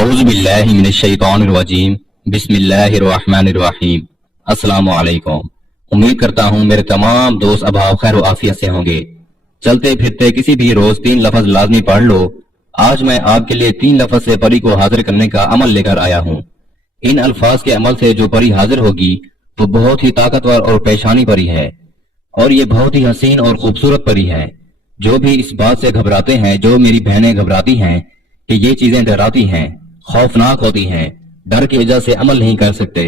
اعوذ باللہ من الشیطان الرجیم بسم اللہ الرحمن الرحیم۔ السلام علیکم۔ امید کرتا ہوں میرے تمام دوست احباب خیر و عافیت سے ہوں گے۔ چلتے پھرتے کسی بھی روز 3 لفظ لازمی پڑھ لو۔ آج میں آپ کے لیے 3 لفظ سے پری کو حاضر کرنے کا عمل لے کر آیا ہوں۔ ان الفاظ کے عمل سے جو پری حاضر ہوگی وہ بہت ہی طاقتور اور پیشانی پری ہے، اور یہ بہت ہی حسین اور خوبصورت پری ہے۔ جو بھی اس بات سے گھبراتے ہیں، جو میری بہنیں گھبراتی ہیں کہ یہ چیزیں ڈراتی ہیں، خوفناک ہوتی ہیں، ڈر کی وجہ سے عمل نہیں کر سکتے،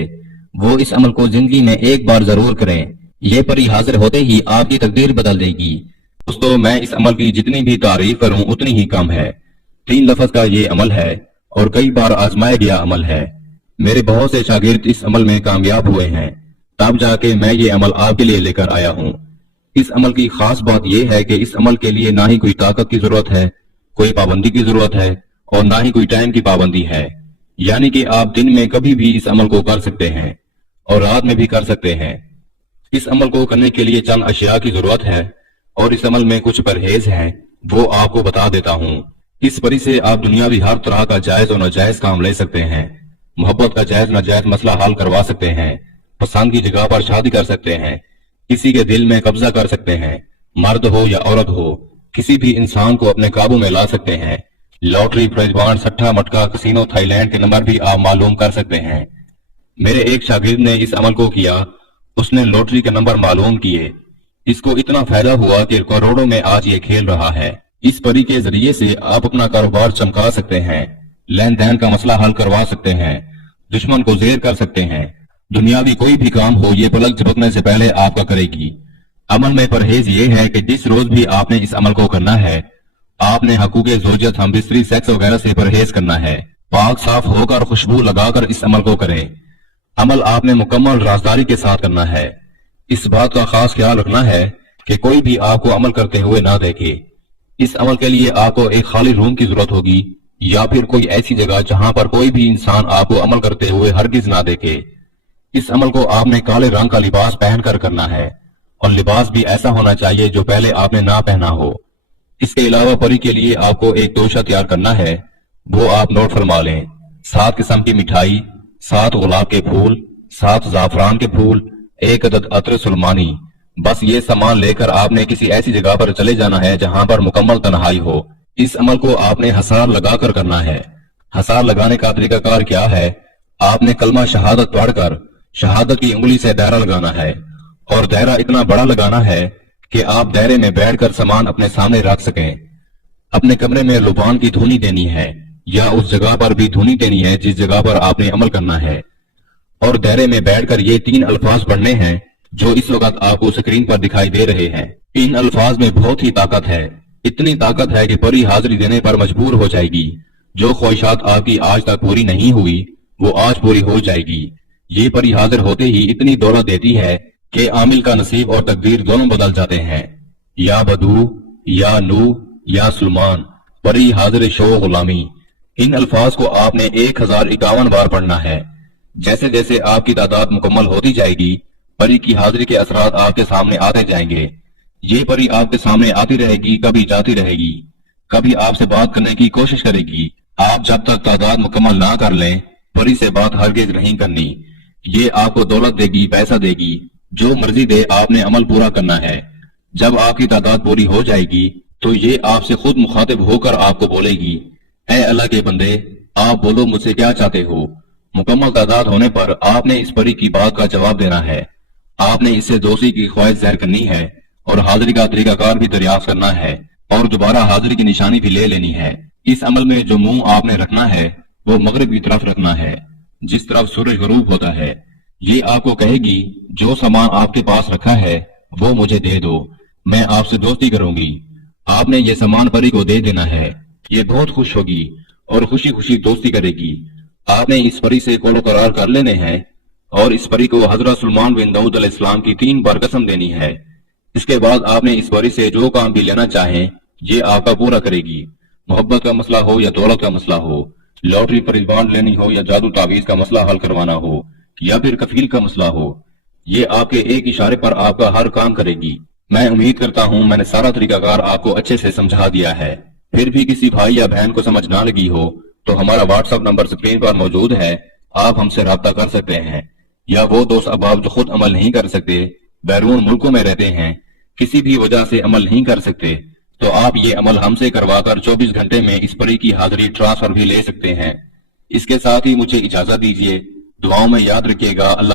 وہ اس عمل کو زندگی میں ایک بار ضرور کریں۔ یہ پری حاضر ہوتے ہی آپ کی تقدیر بدل دے گی۔ دوستو، میں اس عمل کی جتنی بھی تعریف کروں اتنی ہی کم ہے۔ 3 لفظ کا یہ عمل ہے اور کئی بار آزمایا گیا عمل ہے۔ میرے بہت سے شاگرد اس عمل میں کامیاب ہوئے ہیں، تب جا کے میں یہ عمل آپ کے لیے لے کر آیا ہوں۔ اس عمل کی خاص بات یہ ہے کہ اس عمل کے لیے نہ ہی کوئی طاقت کی ضرورت ہے، کوئی پابندی کی ضرورت ہے، اور نہ ہی کوئی ٹائم کی پابندی ہے۔ یعنی کہ آپ دن میں کبھی بھی اس عمل کو کر سکتے ہیں اور رات میں بھی کر سکتے ہیں۔ اس عمل کو کرنے کے لیے چند اشیاء کی ضرورت ہے، اور اس عمل میں کچھ پرہیز ہیں، وہ آپ کو بتا دیتا ہوں۔ اس پری سے آپ دنیاوی ہر طرح کا جائز اور ناجائز کام لے سکتے ہیں، محبت کا جائز ناجائز مسئلہ حل کروا سکتے ہیں، پسند کی جگہ پر شادی کر سکتے ہیں، کسی کے دل میں قبضہ کر سکتے ہیں، مرد ہو یا عورت ہو، کسی بھی انسان کو اپنے قابو میں لا سکتے ہیں۔ لاٹری، پرائز بانڈ، سٹھا مٹکا، کسینو، تھائی لینڈ کے نمبر بھی آپ معلوم کر سکتے ہیں۔ میرے ایک شاگرد نے اس عمل کو کیا، اس نے لاٹری کے نمبر معلوم کیے، اس کو اتنا فائدہ ہوا کہ کروڑوں میں آج یہ کھیل رہا ہے۔ اس پری کے ذریعے سے آپ اپنا کاروبار چمکا سکتے ہیں، لین دین کا مسئلہ حل کروا سکتے ہیں، دشمن کو زیر کر سکتے ہیں۔ دنیاوی کوئی بھی کام ہو، یہ پلک جھپکنے سے پہلے آپ کا کرے گی۔ عمل میں پرہیز یہ ہے کہ جس روز بھی آپ نے اس عمل کو کرنا ہے، آپ نے حقوق زوجت، ہم بستری، سیکس وغیرہ سے پرہیز کرنا ہے۔ پاک صاف ہو کر خوشبو لگا کر اس عمل کو کریں۔ عمل آپ نے مکمل رازداری کے ساتھ کرنا ہے۔ اس بات کا خاص خیال رکھنا ہے کہ کوئی بھی آپ کو عمل کرتے ہوئے نہ دیکھے۔ اس عمل کے لیے آپ کو ایک خالی روم کی ضرورت ہوگی، یا پھر کوئی ایسی جگہ جہاں پر کوئی بھی انسان آپ کو عمل کرتے ہوئے ہرگز نہ دیکھے۔ اس عمل کو آپ نے کالے رنگ کا لباس پہن کر کرنا ہے، اور لباس بھی ایسا ہونا چاہیے جو پہلے آپ نے نہ پہنا ہو۔ اس کے علاوہ پری کے لیے آپ کو ایک توشہ تیار کرنا ہے، وہ آپ نوٹ فرما لیں۔ 7 قسم کی مٹھائی، 7 گلاب کے پھول، 7 زعفران کے پھول، 1 عدد عطر سلمانی۔ بس یہ سامان لے کر آپ نے کسی ایسی جگہ پر چلے جانا ہے جہاں پر مکمل تنہائی ہو۔ اس عمل کو آپ نے حصار لگا کر کرنا ہے۔ حصار لگانے کا طریقہ کار کیا ہے؟ آپ نے کلمہ شہادت پڑھ کر شہادت کی انگلی سے دائرہ لگانا ہے، اور دائرہ اتنا بڑا لگانا ہے کہ آپ دائرے میں بیٹھ کر سامان اپنے سامنے رکھ سکیں۔ اپنے کمرے میں لبان کی دھونی دینی ہے، یا اس جگہ پر بھی دھونی دینی ہے جس جگہ پر آپ نے عمل کرنا ہے، اور دائرے میں بیٹھ کر یہ 3 الفاظ پڑھنے ہیں جو اس وقت آپ کو سکرین پر دکھائی دے رہے ہیں۔ ان الفاظ میں بہت ہی طاقت ہے، اتنی طاقت ہے کہ پری حاضری دینے پر مجبور ہو جائے گی۔ جو خواہشات آپ کی آج تک پوری نہیں ہوئی وہ آج پوری ہو جائے گی۔ یہ پری حاضر ہوتے ہی اتنی دولت دیتی ہے کہ عامل کا نصیب اور تقدیر دونوں بدل جاتے ہیں۔ یا بدو، یا نو، یا سلمان، پری حاضر شو غلامی۔ ان الفاظ کو آپ نے 1051 بار پڑھنا ہے۔ جیسے جیسے آپ کی تعداد مکمل ہوتی جائے گی، پری کی حاضری کے اثرات آپ کے سامنے آتے جائیں گے۔ یہ پری آپ کے سامنے آتی رہے گی، کبھی جاتی رہے گی، کبھی آپ سے بات کرنے کی کوشش کرے گی۔ آپ جب تک تعداد مکمل نہ کر لیں، پری سے بات ہرگز نہیں کرنی۔ یہ آپ کو دولت دے گی، پیسہ دے گی، جو مرضی دے، آپ نے عمل پورا کرنا ہے۔ جب آپ کی تعداد پوری ہو جائے گی تو یہ آپ سے خود مخاطب ہو کر آپ کو بولے گی، اے اللہ کے بندے، آپ بولو مجھ سے کیا چاہتے ہو۔ مکمل تعداد ہونے پر آپ نے اس پری کی بات کا جواب دینا ہے۔ آپ نے اس سے دوستی کی خواہش ظاہر کرنی ہے، اور حاضری کا طریقہ کار بھی دریافت کرنا ہے، اور دوبارہ حاضری کی نشانی بھی لے لینی ہے۔ اس عمل میں جو منہ آپ نے رکھنا ہے وہ مغرب کی طرف رکھنا ہے، جس طرف سورج غروب ہوتا ہے۔ یہ آپ کو کہے گی، جو سامان آپ کے پاس رکھا ہے وہ مجھے دے دو، میں آپ سے دوستی کروں گی۔ آپ نے یہ سامان پری کو دے دینا ہے۔ یہ بہت خوش ہوگی اور خوشی خوشی دوستی کرے گی۔ آپ نے اس پری سے قول و قرار کر لینے ہیں، اور اس پری کو حضرت سلمان بن داؤد علیہ السلام کی 3 بار قسم دینی ہے۔ اس کے بعد آپ نے اس پری سے جو کام بھی لینا چاہیں یہ آپ کا پورا کرے گی۔ محبت کا مسئلہ ہو یا دولت کا مسئلہ ہو، لاٹری، پرائز بانڈ لینی ہو، یا جادو تعویذ کا مسئلہ حل کروانا ہو، یا پھر کفیل کا مسئلہ ہو، یہ آپ کے ایک اشارے پر آپ کا ہر کام کرے گی۔ میں امید کرتا ہوں میں نے سارا طریقہ کار آپ کو اچھے سے سمجھا دیا ہے۔ پھر بھی کسی بھائی یا بہن کو سمجھ نہ لگی ہو تو ہمارا واٹس ایپ نمبر سکرین پر موجود ہے، آپ ہم سے رابطہ کر سکتے ہیں۔ یا وہ دوست احباب جو خود عمل نہیں کر سکتے، بیرون ملکوں میں رہتے ہیں، کسی بھی وجہ سے عمل نہیں کر سکتے، تو آپ یہ عمل ہم سے کروا کر 24 گھنٹے میں اس پری کی حاضری ٹرانسفر بھی لے سکتے ہیں۔ اس کے ساتھ ہی مجھے اجازت دیجیے، دعاؤں میں یاد رکھیے گا۔ اللہ